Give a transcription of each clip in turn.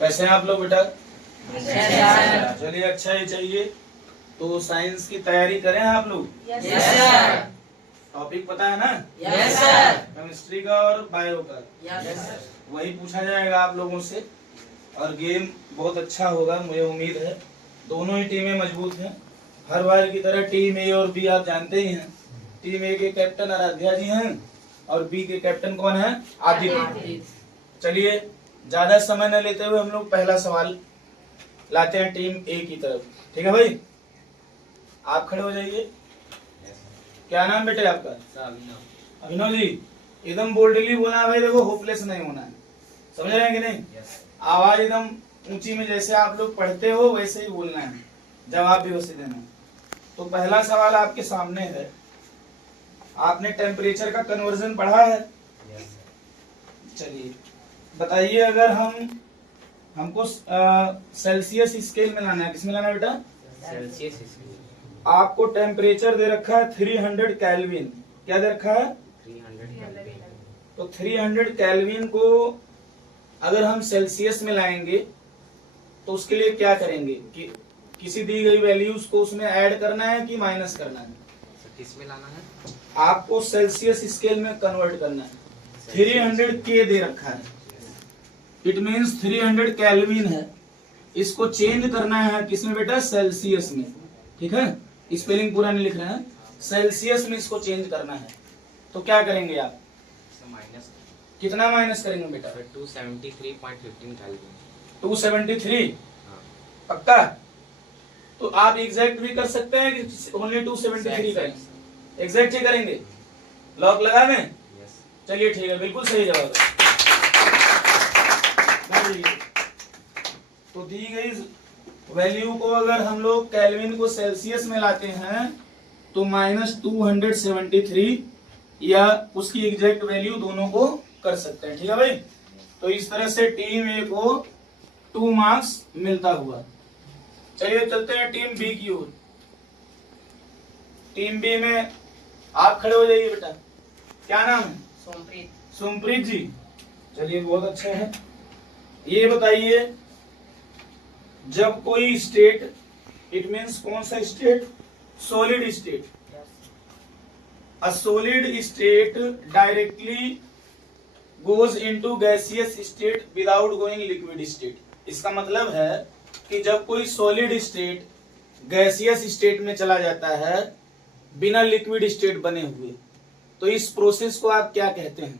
कैसे हैं आप लोग बेटा? यस चलिए अच्छा ही चाहिए। तो साइंस की तैयारी करें आप लोग? सर। टॉपिक पता है ना? Yes sir. केमिस्ट्री का और बायो का। Yes sir. वही पूछा जाएगा आप लोगों से। और गेम बहुत अच्छा होगा, मुझे उम्मीद है। दोनों ही टीमें मजबूत हैं। हर बार की तरह टीम ए और बी आप जानते ही हैं। टीम ए के कैप्टन आराध्या जी हैं और बी के कैप्टन कौन है? आदित्य। चलिए ज्यादा समय न लेते हुए हम लोग पहला सवाल लाते हैं टीम ए की तरफ। ठीक है भाई, आप खड़े हो जाइए। क्या नाम बेटे आपका? अभिनव जी। एकदम बोल्डली बोलना है भाई, देखो होपलेस नहीं होना है, समझ रहे हैं कि नहीं? आवाज एकदम ऊंची में जैसे आप लोग पढ़ते हो वैसे ही बोलना है, जवाब भी वैसे देना है। तो पहला सवाल आपके सामने है। आपने टेम्परेचर का कन्वर्जन पढ़ा है? चलिए बताइए, अगर हमको सेल्सियस स्केल में लाना है, किसमें लाना है बेटा? सेल्सियस। आपको टेम्परेचर दे रखा है 300 केल्विन। क्या दे रखा है? 300 तो 300 केल्विन को अगर हम सेल्सियस में लाएंगे तो उसके लिए क्या करेंगे कि किसी दी गई वैल्यूज को उसमें ऐड करना है कि माइनस करना है? किस में लाना है? आपको सेल्सियस स्केल में कन्वर्ट करना है। 300 के दे रखा है, इट मीन्स 300 केल्विन है। इसको चेंज करना है किसमें बेटा? सेल्सियस में। ठीक है, स्पेलिंग पूरा नहीं लिख रहे हैं, सेल्सियस में इसको चेंज करना है। तो क्या करेंगे आप? माइनस कितना माइनस करेंगे बेटा? 273.15 केल्विन। 273? हाँ। पक्का? तो आप एग्जैक्ट भी कर सकते हैं कि ओनली 273 करेंगे? एग्जैक्ट ही करेंगे। लॉक लगा दें? यस। चलिए ठीक है, बिल्कुल सही जवाब है। तो दी गई वैल्यू को अगर हम लोग केल्विन को सेल्सियस में लाते हैं तो -273 या उसकी एग्जैक्ट वैल्यू दोनों को कर सकते हैं। ठीक है भाई, तो इस तरह से टीम ए को 2 मार्क्स मिलता हुआ। चलिए चलते हैं टीम बी की ओर। टीम बी में आप खड़े हो जाइए बेटा। क्या नाम है? सोमप्रीत। सुमप्रीत जी। चलिए बहुत अच्छा है। ये बताइए, जब कोई स्टेट, इट मीन्स कौन सा state? Solid state. A solid state directly goes into gaseous state without going liquid state. इसका मतलब है कि जब कोई सॉलिड स्टेट गैसियस स्टेट में चला जाता है बिना लिक्विड स्टेट बने हुए, तो इस प्रोसेस को आप क्या कहते हैं?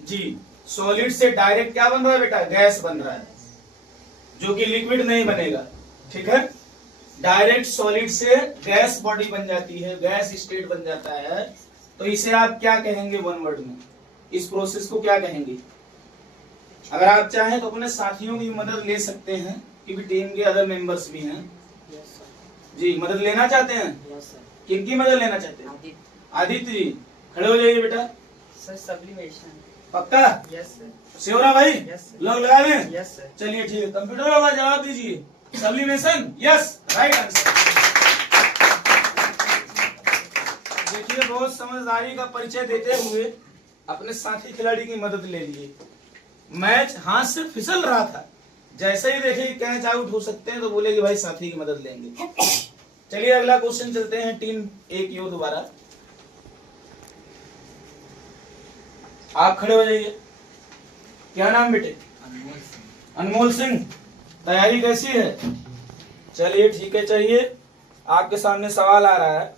जी, सॉलिड से डायरेक्ट क्या बन रहा है बेटा? गैस बन रहा है, जो कि लिक्विड नहीं बनेगा। ठीक है, डायरेक्ट सॉलिड से गैस बॉडी बन जाती है, गैस स्टेट बन जाता है, तो इसे आप क्या कहेंगे वन वर्ड में? इस प्रोसेस को क्या कहेंगे? अगर आप चाहें तो अपने साथियों की मदद ले सकते हैं, क्योंकि टीम के अदर मेंबर्स भी हैं। जी, मदद लेना चाहते हैं? किनकी मदद लेना चाहते हैं? आदित्य जी, खड़े हो जाइए बेटा। Sir sublimation. पक्का? Yes sir. श्योर है भाई? Yes, sir. लोग लगा दें? Yes sir. चलिए ठीक है, कंप्यूटर बाबा जवाब दीजिए। सब्लिमेशन? Yes, right answer. देखिए, बहुत समझदारी का परिचय देते हुए अपने साथी खिलाड़ी की मदद ले लिए। मैच हाथ से फिसल रहा था, जैसे ही देखे कि कैच आउट हो सकते हैं तो बोले कि भाई साथी की मदद लेंगे। चलिए अगला क्वेश्चन चलते हैं टीम ए की ओर दोबारा। आप खड़े हो जाइए। क्या नाम बेटे? अनमोल सिंह। तैयारी कैसी है? चलिए ठीक है, चलिए आपके सामने सवाल आ रहा है।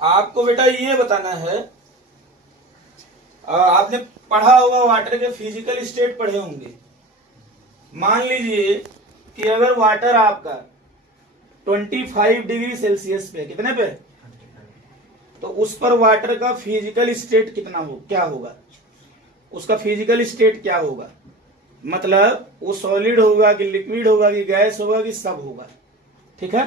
आपको बेटा ये बताना है, आपने पढ़ा होगा वाटर के फिजिकल स्टेट पढ़े होंगे। मान लीजिए कि अगर वाटर आपका 25 डिग्री सेल्सियस पे, कितने पे? तो उस पर वाटर का फिजिकल स्टेट कितना हो, क्या होगा? उसका फिजिकल स्टेट क्या होगा? मतलब वो सॉलिड होगा कि लिक्विड होगा कि गैस होगा कि सब होगा? ठीक है,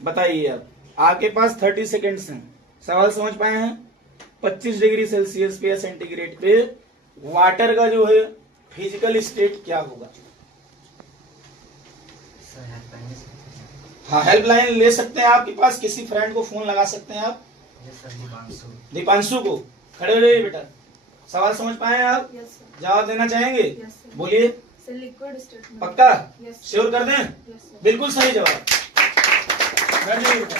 बताइए। अब आपके पास 30 सेकेंड्स हैं। सवाल समझ पाए हैं? 25 डिग्री सेल्सियस पे या सेंटीग्रेड पे वाटर का जो है फिजिकल स्टेट क्या होगा? हाँ, हेल्पलाइन ले सकते हैं, आपके पास किसी फ्रेंड को फोन लगा सकते हैं आप। दीपांशु को। खड़े हो जाइए बेटा। सवाल समझ पाए हैं आप? Yes, sir. जवाब देना चाहेंगे? Yes, sir. बोलिए। Sir, liquid statement. पक्का? Yes, sir. श्योर कर दें? Yes, sir. बिल्कुल सही जवाब। बैठ जाइए बेटा।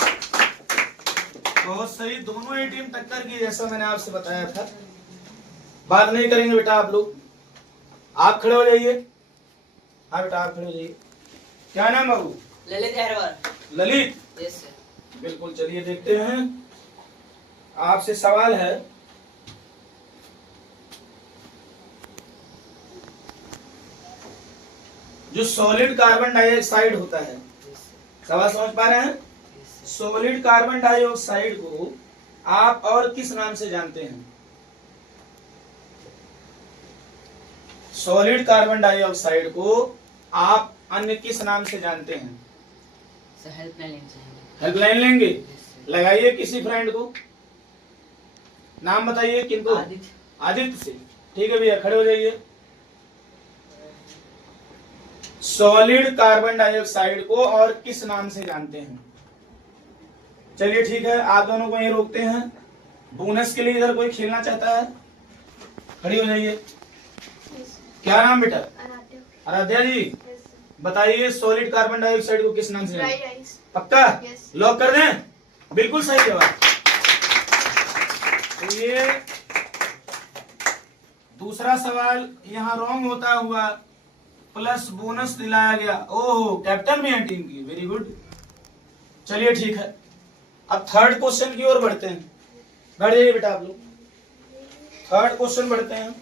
बहुत सही, दोनों ही टीम टक्कर की, जैसा मैंने आपसे बताया था। बात नहीं करेंगे बेटा आप लोग, आप खड़े हो जाइए। हाँ बेटा आप खड़े हो जाइए। क्या नाम बाबू? ललित अहरवाल। Lalit, yes sir. बिल्कुल। चलिए देखते हैं, आपसे सवाल है। जो सॉलिड कार्बन डाइऑक्साइड होता है, सवाल समझ पा रहे हैं? सॉलिड कार्बन डाइऑक्साइड को आप और किस नाम से जानते हैं? सॉलिड कार्बन डाइऑक्साइड को आप अन्य किस नाम से जानते हैं? सर हेल्पलाइन लेना चाहेंगे। हेल्पलाइन लेंगे? लगाइए किसी फ्रेंड को, नाम बताइए किनको? आदित्य। आदित्य से। ठीक है भैया, खड़े हो जाइए। सॉलिड कार्बन डाइऑक्साइड को और किस नाम से जानते हैं? चलिए ठीक है, आप दोनों को यहीं रोकते हैं। बोनस के लिए इधर कोई खेलना चाहता है? खड़ी हो जाइए। क्या नाम बेटा? आराध्या. आराध्या जी, Yes, sir. बताइए सॉलिड कार्बन डाइऑक्साइड को किस नाम से Dry जानते हैं? ice. पक्का? Yes. लॉक कर दें? बिल्कुल सही जवाब। तो ये दूसरा सवाल यहाँ रॉन्ग होता हुआ प्लस बोनस दिलाया गया। ओहो, कैप्टन भी हैं टीम की, वेरी गुड। चलिए ठीक है, अब थर्ड क्वेश्चन की ओर बढ़ते हैं। बैठ जाइए बेटा आप लोग। थर्ड क्वेश्चन बढ़ते हैं।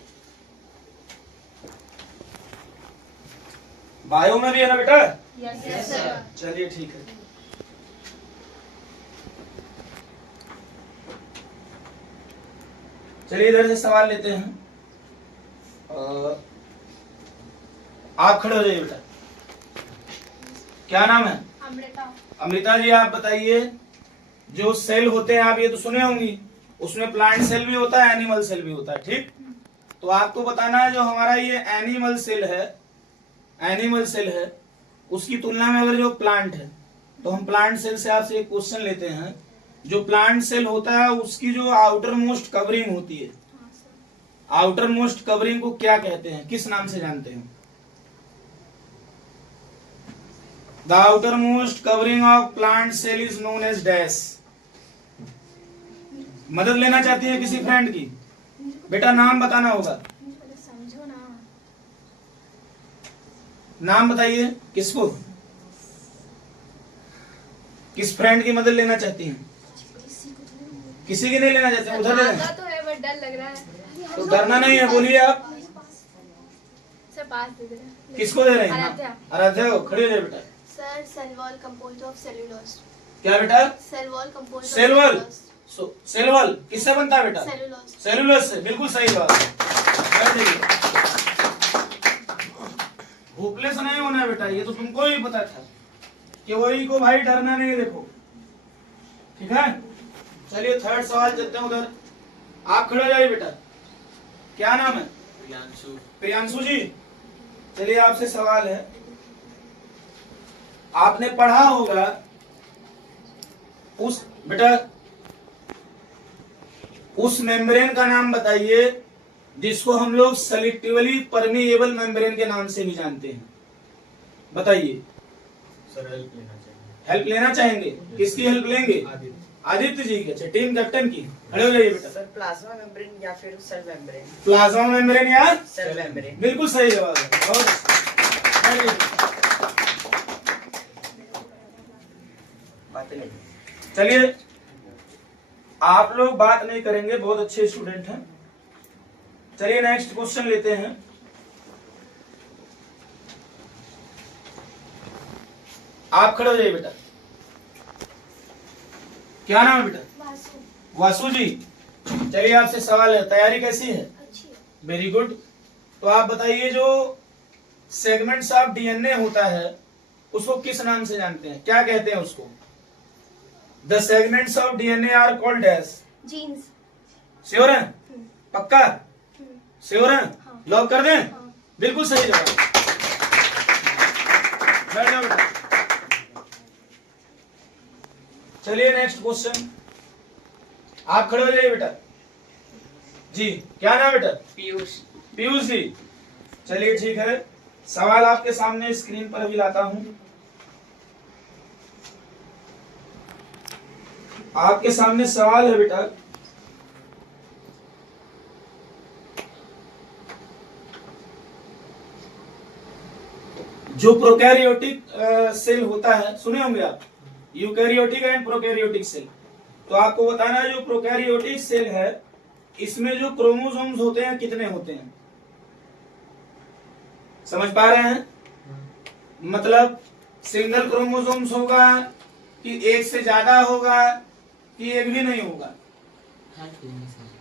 बायो में भी है ना बेटा? Yes, sir. चलिए ठीक है। चलिए इधर से सवाल लेते हैं। आप खड़े हो जाइए बेटा। क्या नाम है? अमृता. अमृता जी, आप बताइए, जो सेल होते हैं आप ये तो सुने होंगी, उसमें प्लांट सेल भी होता है, एनिमल सेल भी होता है, ठीक? तो आपको बताना है जो हमारा ये एनिमल सेल है, उसकी तुलना में अगर जो प्लांट है, तो हम प्लांट सेल से आपसे एक क्वेश्चन लेते हैं। जो प्लांट सेल होता है उसकी जो आउटर मोस्ट कवरिंग होती है, हाँ, sir. आउटर मोस्ट कवरिंग को क्या कहते हैं, किस नाम से जानते हैं? The outermost covering of plant cell is known as dash. मदद लेना चाहती है किसी फ्रेंड की? बेटा नाम बताना होगा। मुझे पहले समझो ना. नाम बताइए, किसको, किस फ्रेंड की मदद लेना चाहती हैं? किसी की नहीं लेना चाहते? उधर ले लें। आता तो है बट डर लग रहा है. तो डरना नहीं है, बोलिए आप। सर पास दे दे रहे हैं. किसको दे रहे हैं? आराध्या. आराध्या को। खड़ी हो जाए बेटा। Sir, cell wall composed of cellulose. क्या बेटा? Cell wall composed of Cell wall? cellulose. Cell wall किससे बनता है बेटा? Cellulose. सेलुलोज से। बिल्कुल सही बात। बैठ जाइए। होपलेस नहीं होना है बेटा, ये तो तुमको ही पता था कि वही को भाई डरना नहीं, देखो ठीक है। चलिए थर्ड सवाल चलते हैं उधर। आप खड़े हो जाइए बेटा। क्या नाम है? प्रियांशु। प्रियांशु जी, चलिए आपसे सवाल है। आपने पढ़ा होगा उस बेटा उस मेम्ब्रेन का नाम बताइए जिसको हम लोग सेलेक्टिवली परमिएबल मेम्ब्रेन के नाम से भी जानते हैं। बताइए। सर हेल्प लेना चाहिए। हेल्प लेना चाहेंगे? किसकी हेल्प लेंगे? आदित्य जी की। अच्छा, टीम कैप्टन की। खड़े हो जाइए बेटा। सर प्लाज्मा मेम्ब्रेन या फिर सेल मेम्ब्रेन। प्लाज्मा मेम्ब्रेन या सेल मेम्ब्रेन। बिल्कुल सही जवाब है। बहुत अच्छा। बातें नहीं। चलिए, आप लोग बात नहीं करेंगे, बहुत अच्छे स्टूडेंट हैं। चलिए नेक्स्ट क्वेश्चन लेते हैं। आप खड़े हो जाइए बेटा। क्या नाम है बेटा? वासु. वासु जी, चलिए आपसे सवाल है। तैयारी कैसी है? अच्छी है. Very good. तो आप बताइए, जो सेगमेंट्स ऑफ डीएनए होता है उसको किस नाम से जानते हैं? क्या कहते हैं उसको? The segments of DNA are called as. Genes. Sure है? पक्का? श्योर है? हाँ. लॉक कर दें? हाँ. बिल्कुल सही जवाब। बैठ जाओ बेटा। चलिए नेक्स्ट क्वेश्चन। आप खड़े हो जाइए बेटा। जी, क्या नाम है बेटा? पीयूष। पीयूष जी, चलिए ठीक है। सवाल आपके सामने स्क्रीन पर भी लाता हूं। आपके सामने सवाल है बेटा, जो प्रोकैरियोटिक सेल होता है, सुने होंगे आप, यूकैरियोटिक एंड प्रोकैरियोटिक सेल। तो आपको बताना है जो प्रोकैरियोटिक सेल है इसमें जो क्रोमोसोम्स होते हैं कितने होते हैं, समझ पा रहे हैं? मतलब सिंगल क्रोमोसोम्स होगा कि एक से ज्यादा होगा कि एक भी नहीं होगा?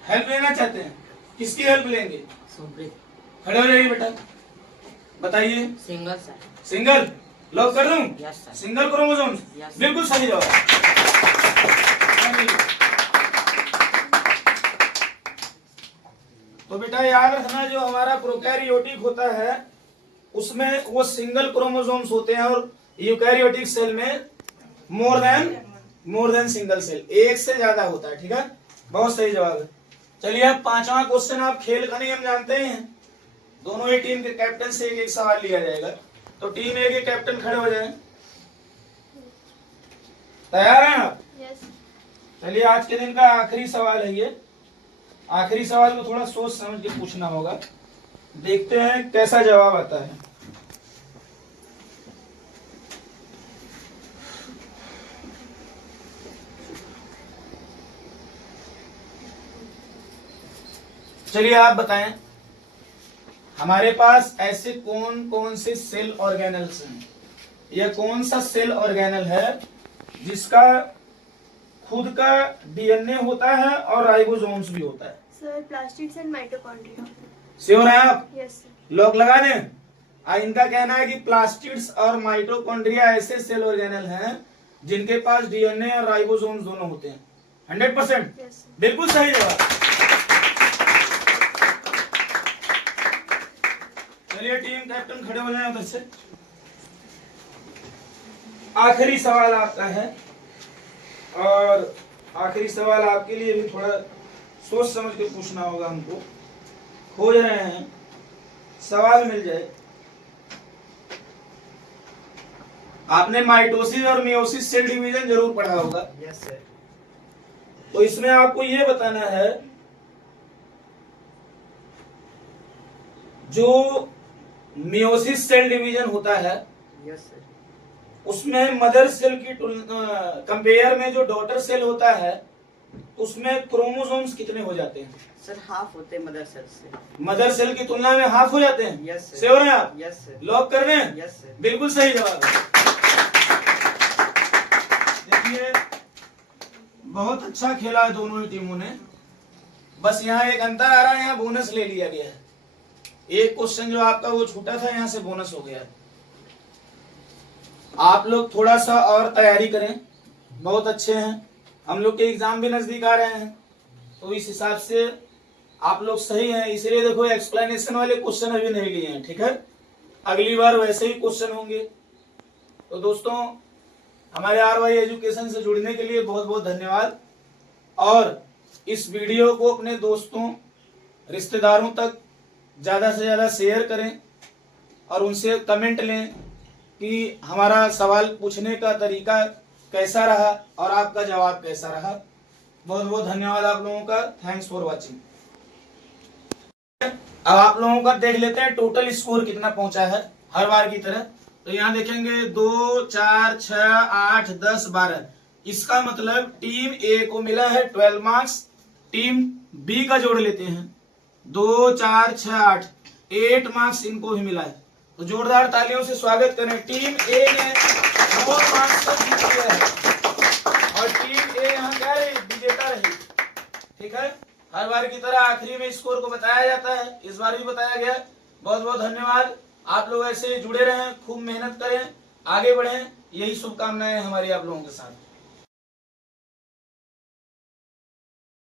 हेल्प लेना चाहते हैं? किसकी हेल्प लेंगे? खड़े हो जाइए बेटा, बताइए। Single sir. सिंगल लॉक कर दूं? Yes sir. Single chromosomes, Yes, sir. बिल्कुल सही जवाब। तो बेटा याद रखना, जो हमारा प्रोकैरियोटिक होता है उसमें वो सिंगल क्रोमोसोम्स होते हैं और यूकैरियोटिक सेल में मोर देन सिंगल सेल, एक से ज्यादा होता है। ठीक है, बहुत सही जवाब है। चलिए अब पांचवा क्वेश्चन, आप खेल का नियम जानते ही हैं, दोनों ही टीम के कैप्टन से एक एक सवाल लिया जाएगा। तो टीम ए के कैप्टन खड़े हो जाएं। तैयार हैं आप? यस। चलिए आज के दिन का आखिरी सवाल है ये। आखिरी सवाल को थोड़ा सोच समझ के पूछना होगा, देखते हैं कैसा जवाब आता है। चलिए आप बताएं, हमारे पास ऐसे कौन कौन से सेल ऑर्गेनल्स हैं? यह कौन सा सेल ऑर्गेनल है जिसका खुद का डीएनए होता है और राइबोसोम्स भी होता है? Sir, plastids and mitochondria. Sure हैं आप? Yes, sir. लॉक लगा दें? इनका कहना है कि प्लास्टिड्स और माइटोकॉन्ड्रिया ऐसे सेल ऑर्गेनल हैं जिनके पास डीएनए और राइबोसोम्स दोनों होते हैं। 100%? Yes, sir. बिल्कुल सही जवाब। चलिए टीम कैप्टन खड़े हो जाएं उधर से। आखिरी सवाल आपका है और आखिरी सवाल आपके लिए भी थोड़ा सोच समझ के पूछना होगा हमको। खोज रहे हैं, सवाल मिल जाए। आपने माइटोसिस और मियोसिस सेल डिवीजन जरूर पढ़ा होगा। Yes sir. तो इसमें आपको ये बताना है, जो मियोसिस सेल डिवीजन होता है यस सर। उसमें मदर सेल की कंपेयर में जो डॉटर सेल होता है उसमें क्रोमोसोम्स कितने हो जाते हैं? सर हाफ होते हैं मदर सेल से। मदर सेल की तुलना में हाफ हो जाते हैं। Yes sir. श्योर हैं आप? Yes sir. लॉक कर दें? Yes sir. बिल्कुल सही जवाब है। देखिए बहुत अच्छा खेला है दोनों ही टीमों ने, बस यहाँ एक अंतर आ रहा है, यहाँ बोनस ले लिया गया है। एक क्वेश्चन जो आपका वो छूटा था, यहाँ से बोनस हो गया है। आप लोग थोड़ा सा और तैयारी करें, बहुत अच्छे हैं, हम लोग के एग्जाम भी नजदीक आ रहे हैं, तो इस हिसाब से आप लोग सही हैं। इसलिए देखो एक्सप्लेनेशन वाले क्वेश्चन अभी नहीं लिए हैं, ठीक है? अगली बार वैसे ही क्वेश्चन होंगे। तो दोस्तों हमारे RY एजुकेशन से जुड़ने के लिए बहुत बहुत धन्यवाद, और इस वीडियो को अपने दोस्तों रिश्तेदारों तक ज्यादा से ज्यादा शेयर करें और उनसे कमेंट लें कि हमारा सवाल पूछने का तरीका कैसा रहा और आपका जवाब कैसा रहा। बहुत बहुत धन्यवाद आप लोगों का। Thanks for watching. अब आप लोगों का देख लेते हैं टोटल स्कोर कितना पहुंचा है हर बार की तरह। तो यहाँ देखेंगे 2, 4, 6, 8, 10, 12। इसका मतलब टीम ए को मिला है 12 मार्क्स, टीम बी का जोड़ लेते हैं 2, 4, 6, 8, 8 मार्क्स इनको भी मिला है। तो जोरदार तालियों से स्वागत करें। टीम ए ने 9 मार्क्स तक जीत लिया है और टीम ए यहाँ क्या रही? विजेता रही। ठीक है, हर बार की तरह आखिरी में स्कोर को बताया जाता है, इस बार भी बताया गया। बहुत बहुत धन्यवाद। आप लोग ऐसे जुड़े रहें, खूब मेहनत करें, आगे बढ़ें, यही शुभकामनाएं हमारी आप लोगों के साथ।